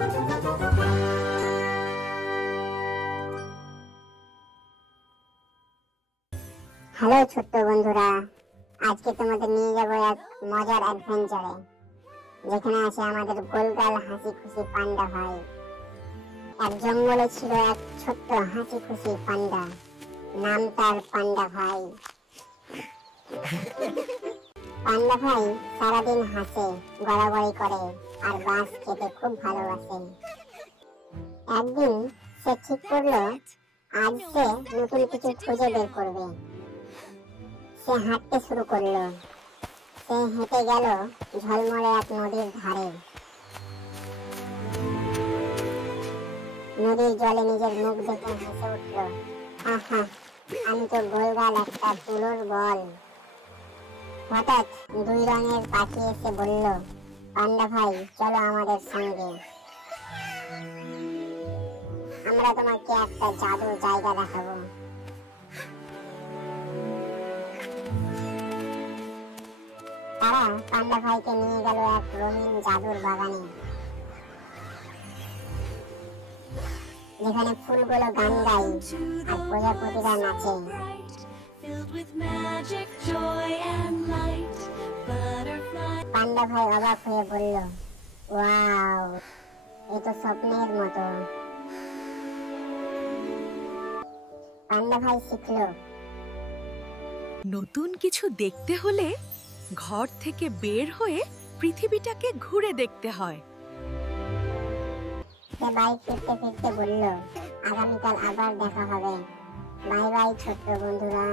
Hello ছোট্ট বন্ধুরা, আজকে তোমাদের নিয়ে যাব এক মজার অ্যাডভেঞ্চারে, যেখানে আছে আমাদের গোলগাল হাসি খুশি পান্ডা ভাই। এক জঙ্গলে ছিল এক ছোট্ট হাসি খুশি পান্ডা, নাম তার পান্ডা ভাই। পান্ডা ভাই সারাদিন হাসে, গড়াগড়ি করে আর বাঁশ খেতে খুব ভালোবাসে। একদিন সে ঠিক করলো আজ সে নতুন কিছু খুঁজে বের করবে। সে হাঁটতে শুরু করলো। সে হেঁটে গেল ঝলমলে এক নদীর ধারে। নদীর জলে নিজের মুখ দেখে হেসে উঠল, আহা, আমি তো গোলগাল একটা তুলোর বল। হঠাৎ দুই রঙের পাখি এসে বলল, পান্ডা ভাই চলো আমাদের সঙ্গে, আমরা তোমাকে একটা জাদুর জায়গা দেখাবো। তারা পান্ডা ভাইকে নিয়ে গেল এক রঙিন জাদুর বাগানে, যেখানে ফুলগুলো গান গায় আর প্রজাপতিরা নাচে। পান্ডা ভাই অবাক হয়ে বলল, ওয়াও, এ তো স্বপ্নের মতো। পান্ডা ভাই শিখলো, নতুন কিছু দেখতে হলে ঘর থেকে বের হয়ে পৃথিবীটাকে ঘুরে দেখতে হয়। সে বাড়ি ফিরতে ফিরতে বলল, আগামীকাল আবার দেখা হবে। বাই বাই ছোট্ট বন্ধুরা।